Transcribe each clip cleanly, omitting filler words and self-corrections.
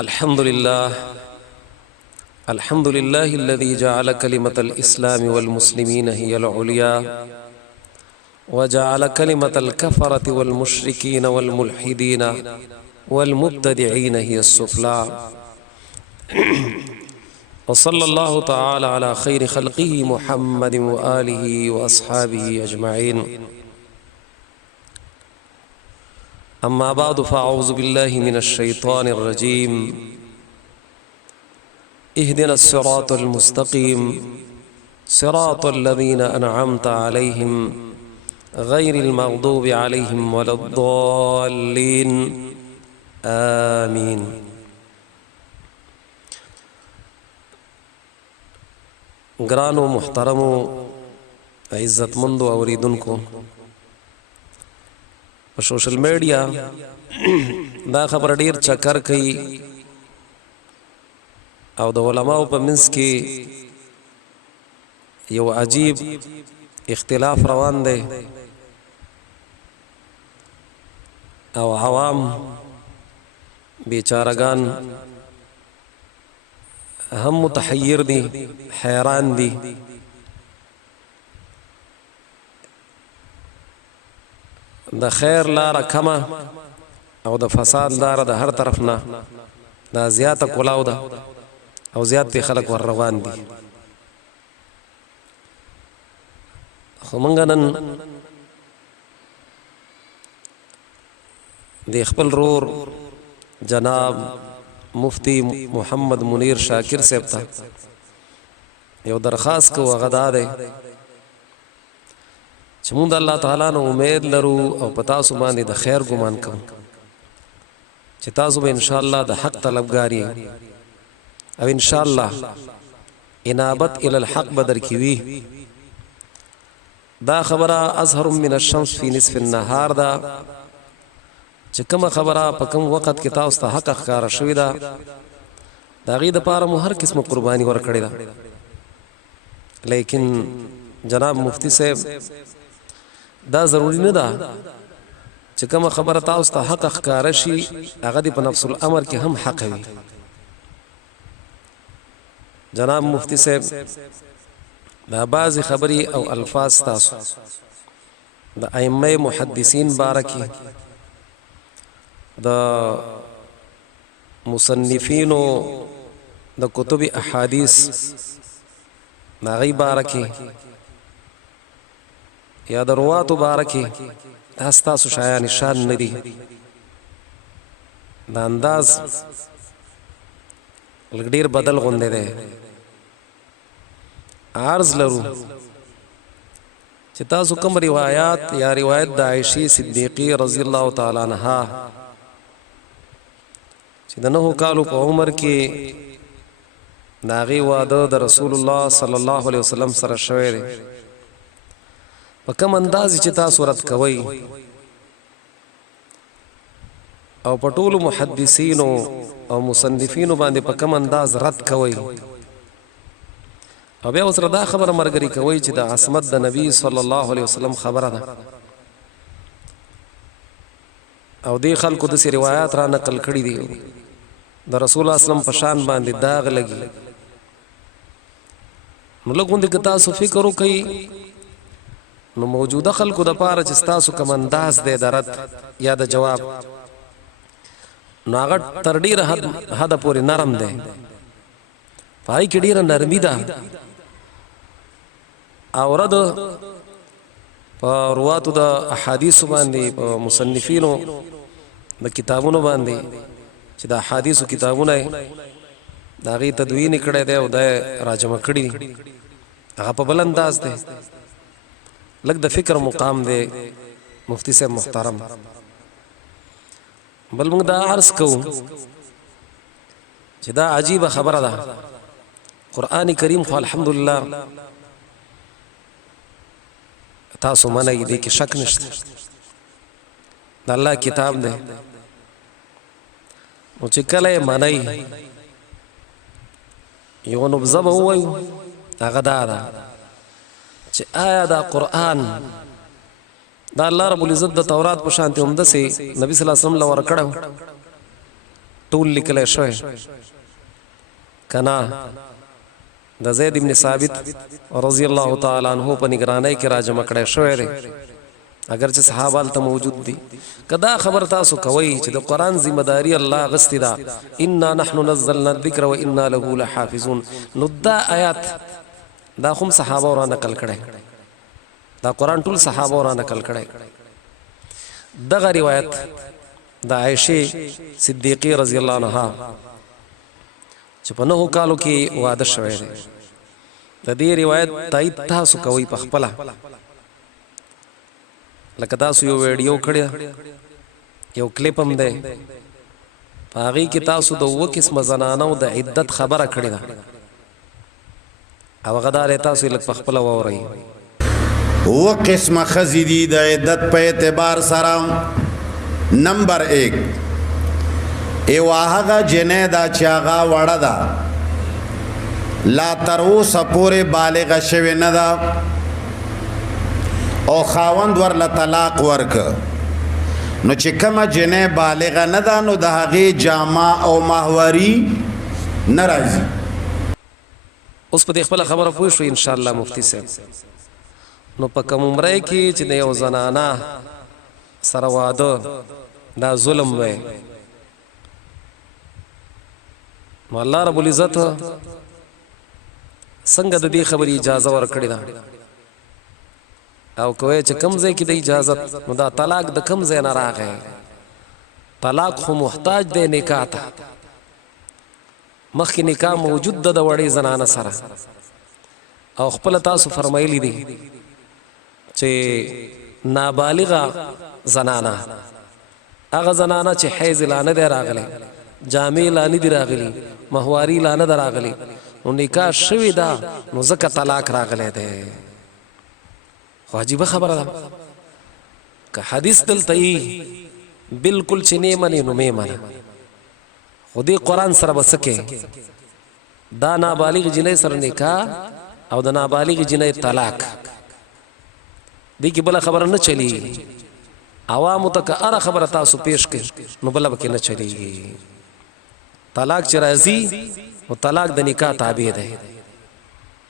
الحمد لله الذي جعل كلمة الإسلام والمسلمين هي العليا وجعل كلمة الكفرة والمشركين والملحدين والمبتدعين هي السفلى وصلى الله تعالى على خير خلقه محمد وآله وأصحابه أجمعين. أما بعد فأعوذ بالله من الشيطان الرجيم. اهدنا الصراط المستقيم صراط الذين أنعمت عليهم غير المغضوب عليهم ولا الضالين آمين. گرانو محترمو عزت مندو اوریدونکو په سوشل میډیا دا خبر ډیر چکر کوي او د علماو په منځ کې یو عجیب اختلاف روان دی او عوام بیچارگان هم متحیر دي، حیران دي. د خیر لاره کمه او د فساد لاره د هر طرف نه دا زیاته کولاو ده او زیات خلک ور روان دي. خو موږ نن د خپل رور جناب مفتی محمد منیر شاکر صاحب ته یو درخواست کو غدا ده چې موږ د الله تعالی نو امید لرو او پتا سو باندې د خیر ګمان کوو چې تاسو به ان شاء الله د حق طلبګاری او ان شاء الله انابت الى الحق بدر کیوي. دا خبره اظهر من الشمس في نصف النهار دا چې کومه خبره په کوم وخت کې تاسو ته حق ښکار شوی دا غي د پاره مو هر قسمه قرباني ورکړی دا. لیکن جناب مفتی صاحب دا ضروری نه ده چې کومه خبره تاسو ته حق ښکار شي هغه دی په نفس الامر کې هم حق وي. جناب مفتی صاحب دا بعضی خبري او الفاظ تاسو د ائمه محدثین بارکی د مصنفینو د کتب احادیث ناغي بارکی یا د رواتو بارکی تاسو شایا نشان ندی د انداز لګډیر بدل غونډه ده. عرض لرو چې تاسو کوم روایت یا روایت د عائشہ صدیقہ رضی الله تعالی عنها چې د 9 کالو په عمر کې ناغي واده د رسول الله صلی الله علیه وسلم سره شوی دی، په کوم انداز چې تاسو رد کوي او په ټولو محدثینو او مصنفینو باندې په کوم انداز رد کوي او بیا اوسره دا خبره مرګري کوي چې د عصمت د نبی صلی الله علیه وسلم خبره ده او دې خلکو د سی روایت را نقل کړي دي د رسول الله اسلام په شان باندې داغ لګي. نو لګوند کې تاسو فکر وکړئ نو موجوده خلکو د پاره چې تاسو کوم انداز دې درت یا د جواب ناغت تر ډیره حد پورې نرم ده، پای کې ډیره نرمي ده او رد په رواتو د احادیث باندې په مصنفینو د کتابونو باندې چې د احادیثو کتابونه دا غي تدوین کړي دی او د راجمه کړي هغه په بل انداز ده لګ د فکر مقام دی. مفتی صاحب محترم بل موږ دا عرض کوو چې دا عجیب خبره ده. قرآن کریم خو الحمدلله تاسو منئ دې کې شک نشته د الله کتاب دی، نو چې کله منئ یو نبذه به ووایو هغه دا ده چې آیا دا قرآن دا الله رب العزت د تورات په شانته هم د سي نبی صلی الله علیه وسلم لور کړو ټول لیکل شوی کنا د زید ابن ثابت رضی الله تعالی عنہ په نگرانی کې راجمع کړی شوی دی اگر چې صحابه ته موجود دي کدا خبر تاسو کوي چې د قران ذمہ داری الله غستی دا انا نحن نزلنا الذکر وانا له لحافظون نو دا آیات دا هم صحابه را نقل کړي دا قران ټول صحابه را نقل کړي دغه روایت د عائشه صدیقه رضی الله عنها چې په 9 کالو کې واده شوی دی د دې روایت تایید تاسو کوي په خپل لکه تاسو یو ویډیو کړی یو کلیپ هم دی په هغه کې تاسو د وو قسم زنانو د عدت خبره کړې ده او غدار تاسو لکه په خپل ووري وو قسم خزیدی د عدت په اعتبار سره نمبر 1 ایوا هغه جنې دا چاغه وړه ده لا تروسه پورې بالغ شوی نه ده او خاوند ورله طلاق ورک نو چې کومه جنې بالغ نه ده نو د هغې جامه او ماهواري نه راځي. اوس په دې خپله خبره پوه شو انشاءالله مفتی صاحب نو په کوم عمره کې چې د یو زنانه سره واده دا ظلم وی نو الله رب العزت څنګه د دې خبرې اجازه ورکړې ده او کوی چې کم ځای کې د اجازت نو دا طلاق د کم ځای نه راغی طلاق خو محتاج دی نکاح ته مخکې نکاح موجود ده د وړې زنانه سره او خپل تاسو فرمایلی دي چې نابالغه زنانه هغه زنانه چې حیض لا نه دی راغلی جامې لا نه دی راغلی مهواري لا نه دی راغلی نو نکاح شوی ده نو ځکه طلاق راغلی دی خو عجیبه خبره ده که حدیث دلته یي بالکل چې نه منې نو مې منه خو دې قرآن سره به څه کې دا نابالغ جنۍ سره نکاح او د نابالغ جنۍ طلاق دې کې بله خبره نه چلیږي عوامو ته که هره خبره تاسو پیش کړئ نو بله به کې نه چلیږي طلاق چې راځي نو طلاق د نکاح تابع دی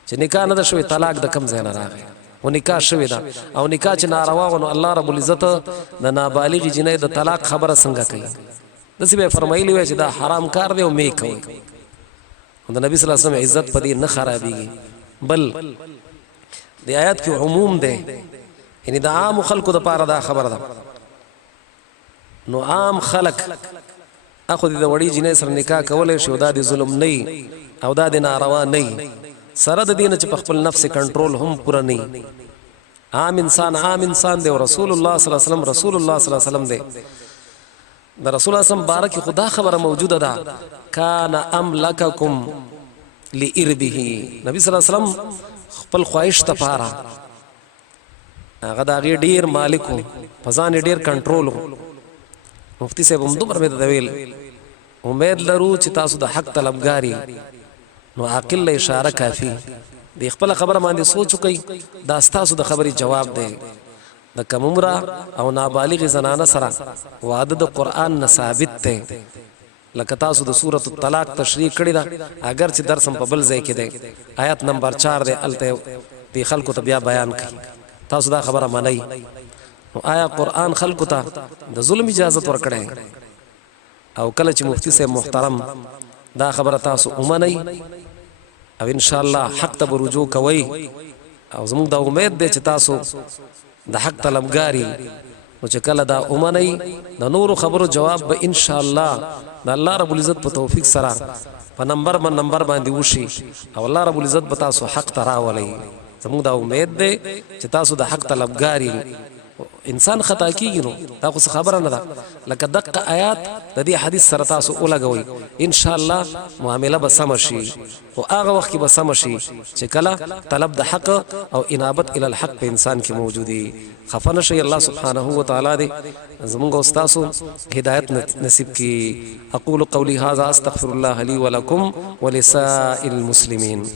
چې نکاح نه ده شوی طلاق د کم ځای نه راغی و نکاح شوی ده او نکاح چې ناروا و نو الله رب العزت د نابالغ جنۍ د طلاق خبره څنګه کوي داسې به فرمایلی وی چې دا حرام کار دی او مې کوي د نبی صلی الله علیه وسلم عزت په دې نه خرابېږي بل د آیات کې عموم دی یعنی د عام خلکو دپاره دا خبره ده نو عام خلک اخو د وړې جنۍ سره نکاح کولی شي او دا د ظلم نه او دا د ناروا نه سره د دې نه چې په خپل نفس کنټرول هم پوره نه عام انسان دی او رسول الله صلی الله علیه وسلم رسول الله صلی الله علیه وسلم دی د رسول الله صلی الله علیه وسلم بارک خدا خبره موجوده ده کان املککم لاربه نبی صلی الله علیه وسلم خپل خواهش ته پاره هغه د هغې ډېر مالک و په ځان یې ډېر کنټرول و مفتی صاحب هم دومره مې ته ویل امید لرو چې تاسو د حق طلبګار نو عاقل له اشاره کافي د خپل خبره باندې سوچ وکئ دا ستاسو د خبرې جواب دی د کم عمره او نابالغ زنانه سره واده د قرآن نه ثابت دی لکه تاسو د سورة الطلاق تشریح کړې ده اگر چې درس هم په بل ځای کې دی آیت نمبر 4 دی هلته دې خلکو ته بیا بیان کړي تاسو دا خبره منئ نو آیا قرآن خلکو ته د ظلم اجازت ورکړی او کله چې مفتی صاحب محترم دا خبره تاسو ومنئ او انشاءالله حق ته به رجوع کوئ او زموږ دا امید دی چې تاسو د حق طلبګاري نو چې کله دا ومنئ د نورو خبرو جواب به انشاءالله د الله رب العزت په توفیق سره په نمبر باندې وشي او الله رب العزت به تاسو حق ته راولئ زموږ دا امید دی چې تاسو د حق طلبګاري انسان خطا کیږي نو دا خو خبره نه ده لکه دقه آیات د دې حدیث سره تاسو ولګوئ ان شاء الله معامله به سم شي او هغه وخت کې به سم شي چې کله طلب د حق او انابت الى الحق په انسان کې موجودي خفه نشي الله سبحانه وتعالى دې زموږ استاد هدایت نصیب کی اقول قولي هذا استغفر الله لي ولكم ولسائر المسلمين